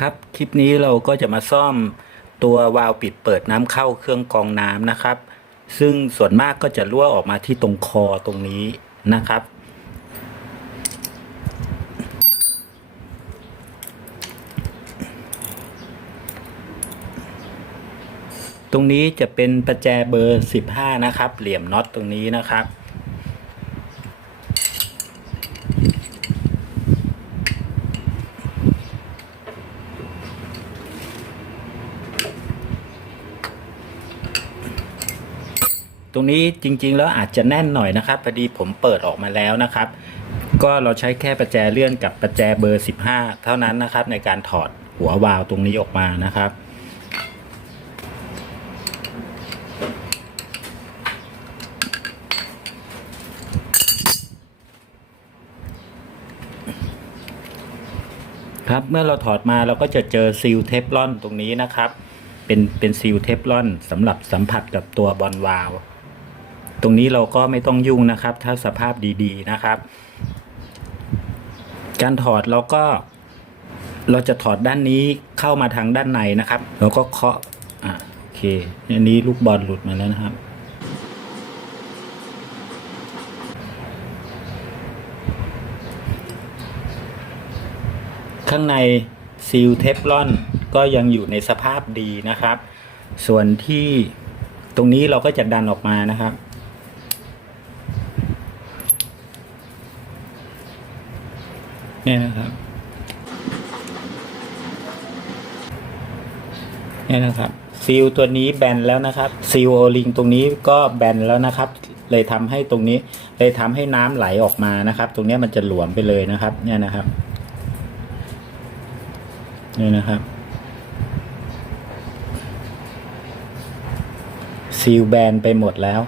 ครับ คลิปนี้เราก็จะมาซ่อมตัววาล์วปิดเปิดน้ำเข้าเครื่องกรองน้ำนะครับ ซึ่งส่วนมากก็จะรั่วออกมาที่ตรงคอตรงนี้นะครับ ตรงนี้จะเป็นประแจเบอร์ 15 นะครับ เหลี่ยมน็อตตรงนี้นะครับ ตรงนี้จริงๆแล้วอาจจะแน่นหน่อยนะครับพอดีผมเปิดออกมาแล้วนะครับ ก็เราใช้แค่ประแจเลื่อนกับประแจเบอร์ 15 เท่านั้นนะครับในการถอดหัววาล์วตรงนี้ออกมานะครับครับเมื่อเราถอดมาเราก็จะเจอซีลเทฟลอนตรงนี้นะครับ เป็นเป็นซีลเทฟลอนสำหรับสัมผัสกับตัวบอลวาล์ว ตรงนี้เราก็ไม่ต้องยุ่งนะครับ ถ้าสภาพดีๆนะครับ การถอดเราก็เราจะถอดด้านนี้เข้ามาทางด้านในนะครับ เราก็เคาะอะโอเคอันนี้ลูกบอลหลุดมาแล้วนะครับ ข้างในซีลเทฟลอนก็ยังอยู่ในสภาพดีนะครับ ส่วนที่ตรงนี้เราก็จะดันออกมานะครับ เนี่ยนะครับเนี่ยนะครับซีลตัวนี้แบนแล้วนะครับซีลโอลิงตรงนี้ก็แบนแล้วนะครับ เลยทำให้ตรงนี้เลยทำให้น้ำไหลออกมานะครับ ตรงนี้มันจะหลวมไปเลยนะครับ เนี่ยนะครับนี่นะครับซีลแบนไปหมดแล้ว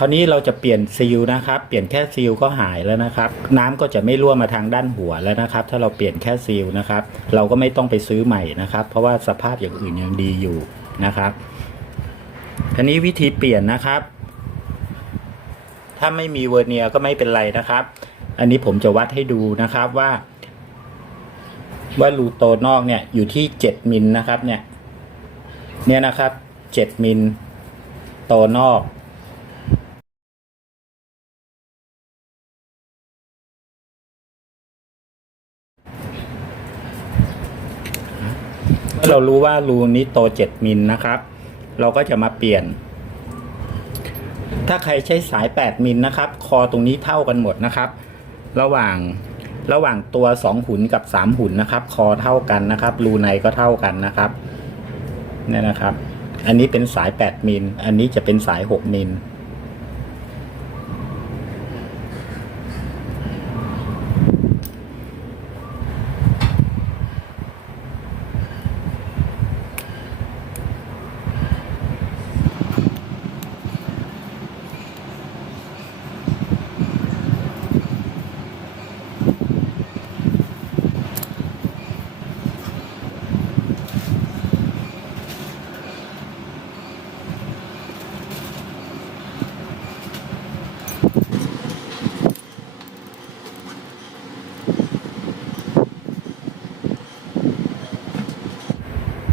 ราวนี้เราจะเปลี่ยนซีลนะครับ เปลี่ยนแค่ซีลก็หายแล้วนะครับ น้ำก็จะไม่รั่วมาทางด้านหัวแล้วนะครับ ถ้าเราเปลี่ยนแค่ซีลนะครับ เราก็ไม่ต้องไปซื้อใหม่นะครับ เพราะว่าสภาพอย่างอื่นยังดีอยู่นะครับทีนี้วิธีเปลี่ยนนะครับ ถ้าไม่มีเวอร์เนียก็ไม่เป็นไรนะครับ อันนี้ผมจะวัดให้ดูนะครับว่า ว่ารูโตนอกเนี่ยอยู่ที่เจ็ดมิลนะครับเนี่ย เนี่ยนะครับเจ็ดมิลโตนอก เมื่อเรารู้ว่ารูนี้โตเจ็ดมิลนะครับ เราก็จะมาเปลี่ยน ถ้าใครใช้สายแปดมิลนะครับ คอตรงนี้เท่ากันหมดนะครับ ระหว่างระหว่างตัวสองหุ่นกับสามหุ่นนะครับ คอเท่ากันนะครับ รูในก็เท่ากันนะครับเนี่ยนะครับ อันนี้เป็นสายแปดมิล อันนี้จะเป็นสายหกมิล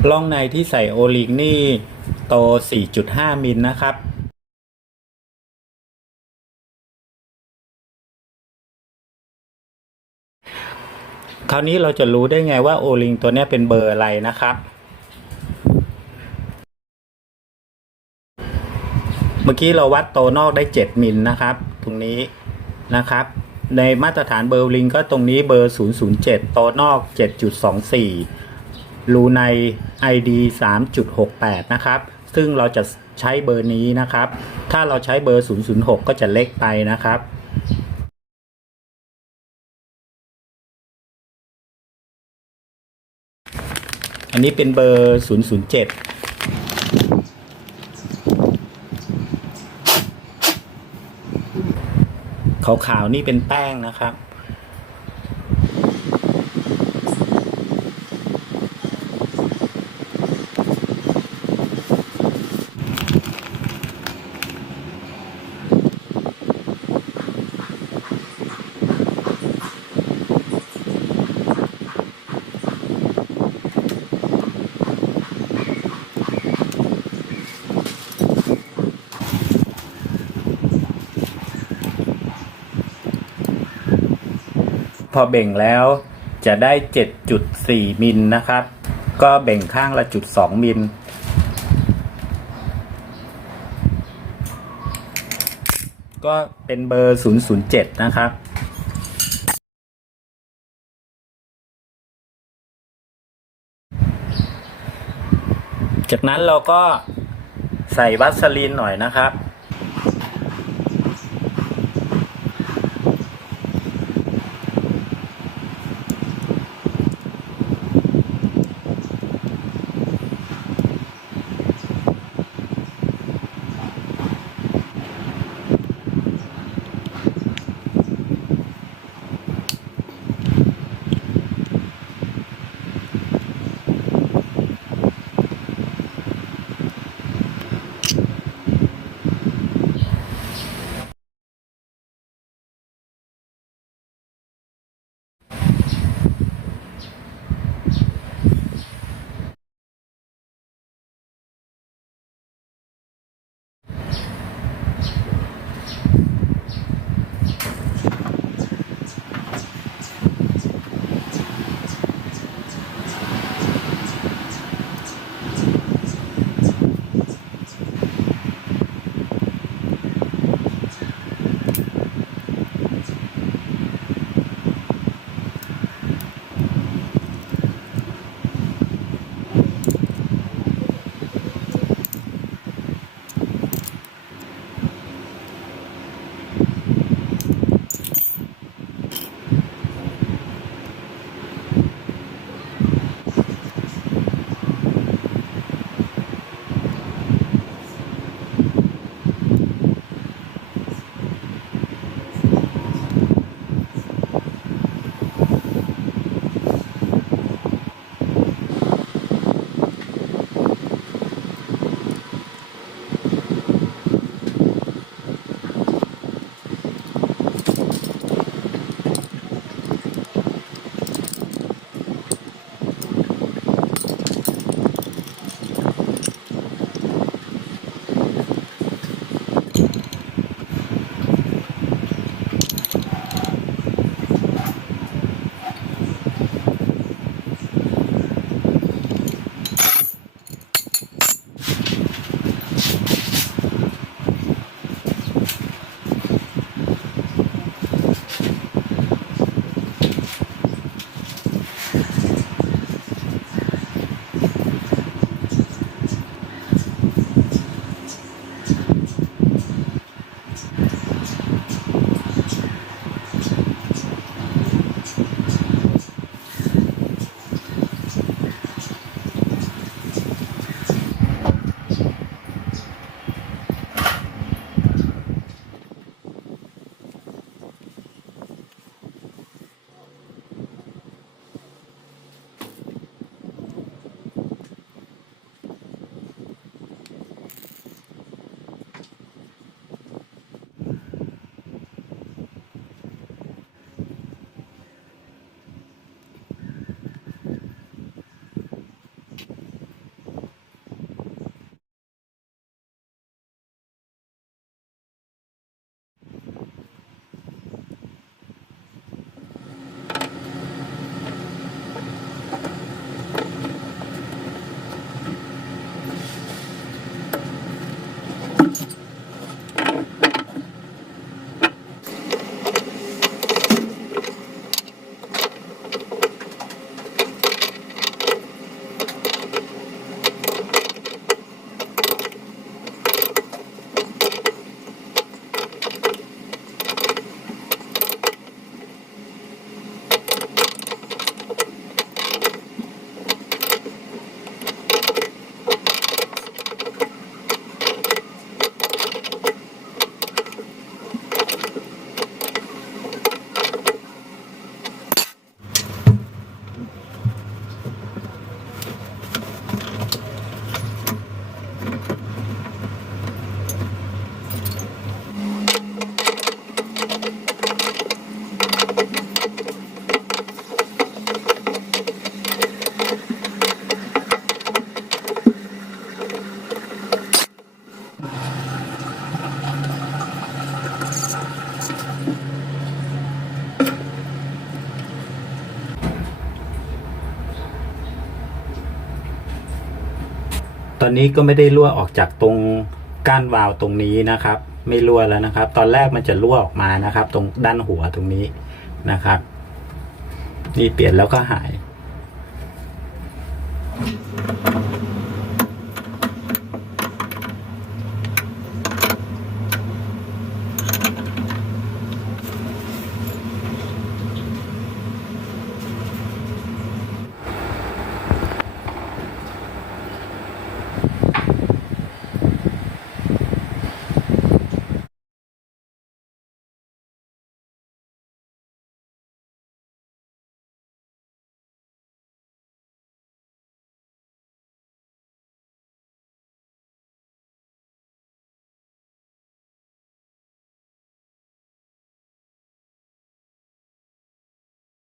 ล่องในที่ใส่โอลิงนี่โต 4.5 มิลนะครับคราวนี้เราจะรู้ได้ไงว่าโอลิงตัวนี้เป็นเบอร์อะไรนะครับ เมื่อกี้เราวัดโตนอกได้ 7 มิลนะครับ ตรงนี้นะครับ ในมาตรฐานเบอร์ลิงก็ตรงนี้เบอร์ 007 โตนอก 7.24 รูใน ID 3.68 นะครับ ซึ่งเราจะใช้เบอร์นี้นะครับ ถ้าเราใช้เบอร์ 006 ก็จะเล็กไปนะครับอันนี้เป็นเบอร์ 007 ขาวๆนี่เป็นแป้งนะครับ อเบ่งแล้วจะได้ 7.4 มิลนะครับ ก็เบ่งข้างละจุด2มิลก็เป็นเบอร์ 007 นะครับจากนั้นเราก็ใส่วัสลีนหน่อยนะครับ อนนี้ก็ไม่ได้รั่วออกจากตรงก้านวาล์วตรงนี้นะครับ ไม่รั่วแล้วนะครับ ตอนแรกมันจะรั่วออกมานะครับ ตรงด้านหัวตรงนี้นะครับ นี่เปลี่ยนแล้วก็หาย